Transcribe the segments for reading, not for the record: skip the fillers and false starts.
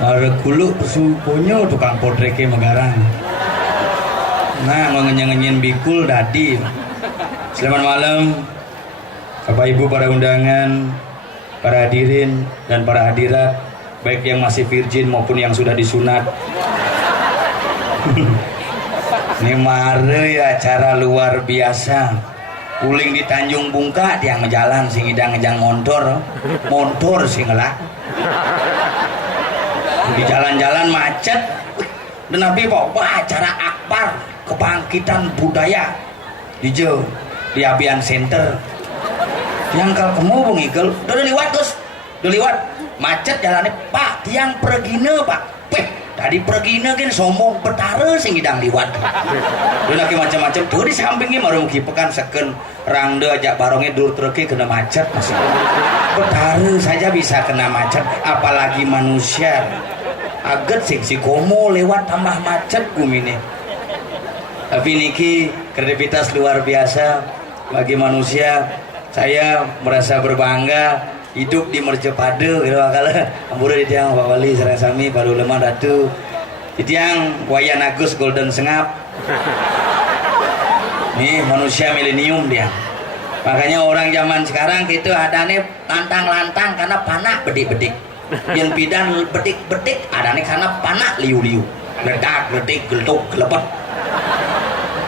Ada kuluk sukunya tukang potreke Megarang. Nah, ngenyen-ngenyen bikul dadi. Selamat malam Bapak Ibu para undangan, para hadirin dan para hadirat, baik yang masih virgin maupun yang sudah disunat. Ini mare ya acara luar biasa. Uling di Tanjung Bungka dia ngejalan sing idang ngejang montor sing ngelak. Di jalan-jalan macet. Dan nabi bawa acara akbar kebangkitan budaya di Abian Center. Yang kalau kamu bengigel, udah lewat terus, udah lewat macet jalannya Pak, tiang pergine Pak. Tadi pergine kan sombong betara sing idang liwat. Udah lagi macam-macam tuh di sampingnya marum kipekan seken rangde ajak barongnya dur truknya kena macet masih. Betara saja bisa kena macet, apalagi manusia. Aget si komo lewat tambah macet gumine. Tapi niki kreativitas luar biasa bagi manusia. Saya merasa berbangga hidup di Mercepade gitu akala ambura di tiang Pak Wali sareng sami baru lemah ratu di tiang Wayan Agus Golden Sengap. Nih manusia milenium dia. Makanya orang zaman sekarang gitu adane lantang-lantang karena panak bedik-bedik. Yang pidan bedik-bedik adane karena panak liu-liu. Ledak, ledik, geletuk, gelepet.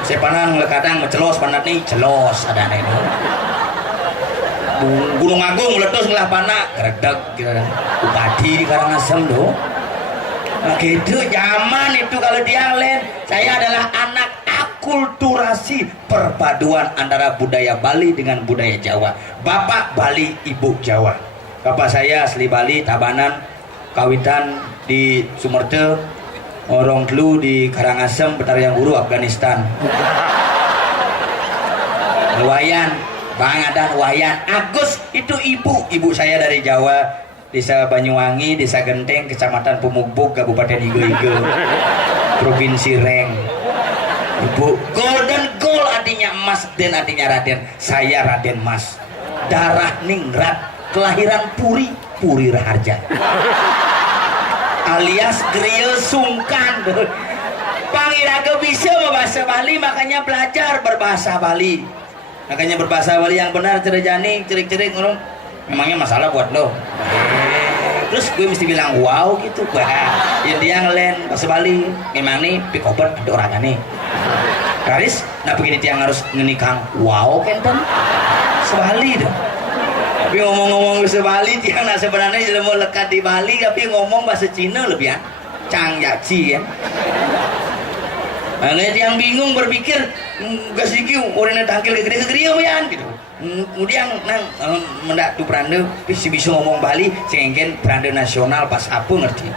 Saya panang kadang mencelos panat nih, celos adane. Gunung Agung meletus ngelah panak geredek gitu kan. Upadi di Karangasem doh. Nah gitu zaman itu kalau dia lain. Saya adalah anak akulturasi perpaduan antara budaya Bali dengan budaya Jawa. Bapak Bali, Ibu Jawa. Bapak saya asli Bali, Tabanan, kawitan di Sumerte, orang dulu di Karangasem, Betariang Guru, Afghanistan. Wayan Bang Adan Wayan Agus itu ibu saya dari Jawa, Desa Banyuwangi, Desa Genteng, Kecamatan Pemubuk, Kabupaten Igo-Igo, Provinsi Reng. Ibu Golden Gold artinya emas, Den artinya Raden. Saya Raden Mas, darah ningrat, kelahiran Puri Raharja, alias Griya Sungkan. Pangiraga bisa bahasa Bali, makanya belajar berbahasa Bali. Makanya berbahasa Bali yang benar, cerejani, cerik-cerik ngomong. Memangnya masalah buat lo. Terus gue mesti bilang wow gitu. Wah, ya dia ngelen bahasa Bali. Memang nih pikopet ada orang nih. Karis, nah begini tiang harus ngenikang wow kenten. Sebali dah. Tapi ngomong-ngomong bahasa Bali, tiang nah sebenarnya jadi mau lekat di Bali, tapi ngomong bahasa Cina lebih ya. Cang yaci ya. Nah, yang bingung berpikir gak sedikit orang yang tangkil ke-gede ya gitu. Kemudian mendak tu peranda bisa ngomong Bali sehingga peranda nasional pas apa ngerti.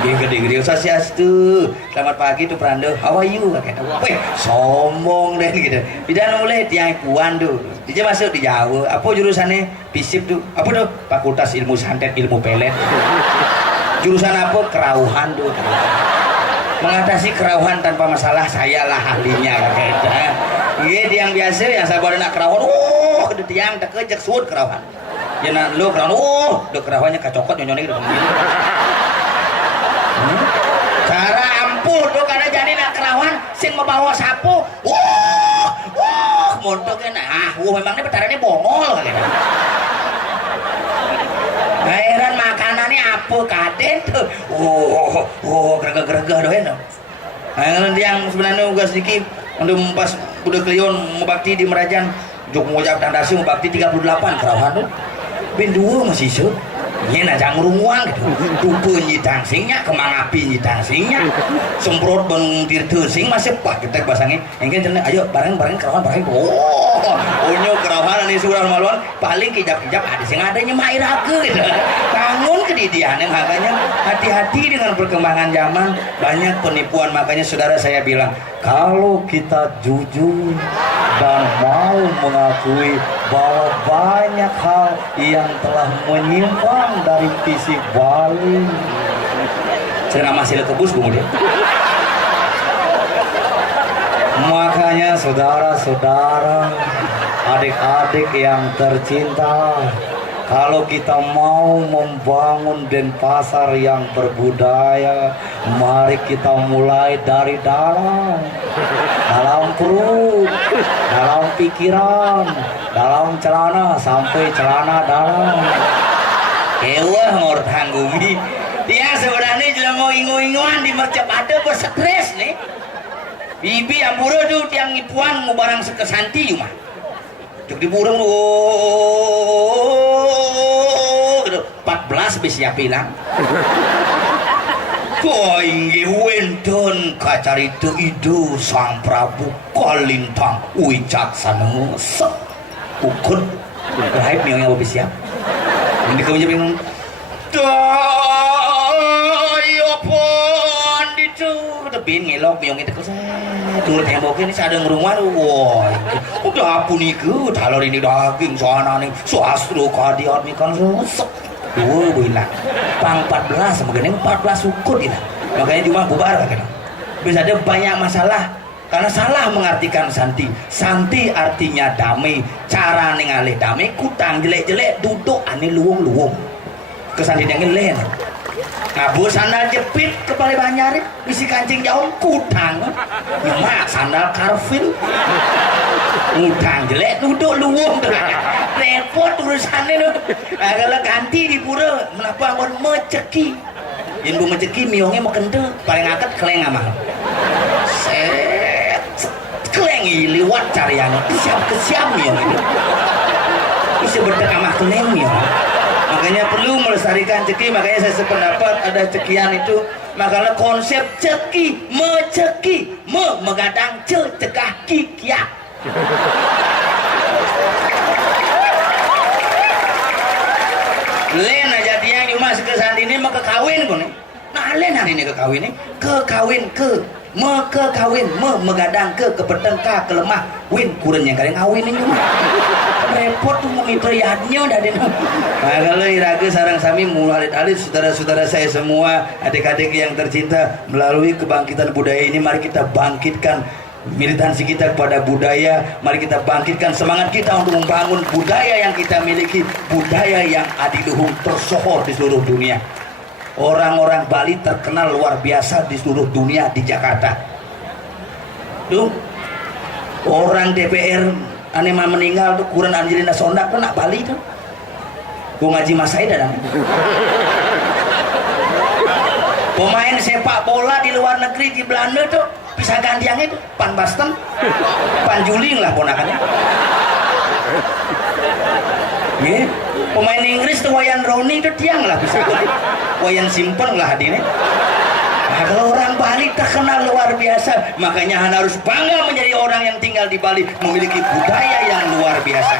Dia gede-gede sasiastu. Selamat pagi tu peranda. How are you? Kata. Weh, sombong deh gitu. Tidak boleh tiang kuan tu. Dia masuk di Jawa. Apa jurusannya? Fisip tu. Apa tu? Fakultas Ilmu Santet Ilmu Pelet. Jurusan apa? Kerauhan tu. Mengatasi kerauhan tanpa masalah, saya lah ahlinya gitu. Iya yang biasa yang saya buat anak kerauhan, ada tiang tak kejek suut kerauhan. Jangan lu kerauhan, do kerauhannya kacokot nyonya gitu. Cara ampuh do karena jadi nak kerauhan sing membawa sapu, montoknya nah, memangnya betarannya bongol gitu. Heran makanannya apa kaden tuh. Gerega-gerega doen. Nah, yang sebenarnya ugas sedikit untuk pas udah kelion membakti di Merajan jok ngojak tandasi membakti 38 kerauhan tuh. Ben dua masih isu. Nya najang ngurunguang gitu. Dupe nyitang singnya, kemang api nyitang singnya. Semprot bang tirte sing masih pak kita basangin. Engke cenah ayo bareng-bareng kerauhan bareng. Unyu kerauhan ini surah maluan paling kijap-kijap ada sing ada nyemai raga gitu. Bangun kedidiannya makanya hati-hati dengan perkembangan zaman, banyak penipuan. Makanya saudara saya bilang kalau kita jujur dan mau mengakui bahwa banyak hal yang telah menyimpang dari fisik Bali. Saya masih lekebus kemudian. Makanya saudara-saudara, adik-adik yang tercinta, Kalau kita mau membangun Denpasar yang berbudaya, mari kita mulai dari dalam perut, dalam pikiran, dalam celana sampai celana dalam. Ewah ngor tanggumi. Dia sebenarnya juga mau ingu-inguan di mercep ada berstres nih. Bibi yang buru tuh tiang ipuan mau barang sekesanti cuma. Cuk di burung 14 bis ya bilang. Kau ingin wendon kacarita idu sang Prabu Kalintang wicaksana sep ukun raib miong yang habis siap. Ini kau jadi ayo pon ditu tebin ngelok miong itu tunggu tembok ini sadang rumah wah udah apa nih ke talor ini daging soalnya nih suastro kadiat mikan sep dua bilang pang 14 mungkin 14 ukur gitu makanya cuma bubar kan bisa ada banyak masalah karena salah mengartikan santi. Santi artinya damai, cara ningali damai kutang jelek-jelek duduk ane luwung-luwung kesanti yang lain ngabu sandal jepit kepala banyarin isi kancing jauh kutang nyemak sandal karfil ngutang jelek duduk luwung repot urusannya tuh kalau ganti di pura menapa mau meceki yang gue meceki miongnya mau kente paling akad keleng amal kelengi liwat cariannya kesiap miong ini bisa berdek sama keleng miong makanya perlu melestarikan ceki makanya saya sependapat ada cekian itu makanya konsep ceki meceki megadang cekah kikiak len aja tiang cuma sekesan ini mau kekawin pun nah len hari ini kekawin nih kekawin kekawin megadang kepeteng kelemah win kurang yang kalian ngawin ini repot tuh memitriadnya dari nah kalau iraga sarang sami alit-alit saudara-saudara saya semua adik-adik yang tercinta melalui kebangkitan budaya ini mari kita bangkitkan militansi kita kepada budaya mari kita bangkitkan semangat kita untuk membangun budaya yang kita miliki budaya yang adiluhung tersohor di seluruh dunia orang-orang Bali terkenal luar biasa di seluruh dunia di Jakarta tuh orang DPR ane mah meninggal tuh kurang Angelina Sondak tuh nak Bali tuh gua ngaji Masai dah pemain sepak bola di luar negeri di Belanda tuh bisa gantiannya tuh Pan Basten Pan Juling lah ponakannya yeah. Pemain Inggris tuh Wayne Rooney tuh tiang lah bisa Wayne Simpson lah hadirnya nah, kalau orang Bali terkenal luar biasa makanya harus bangga menjadi orang yang tinggal di Bali memiliki budaya yang luar biasa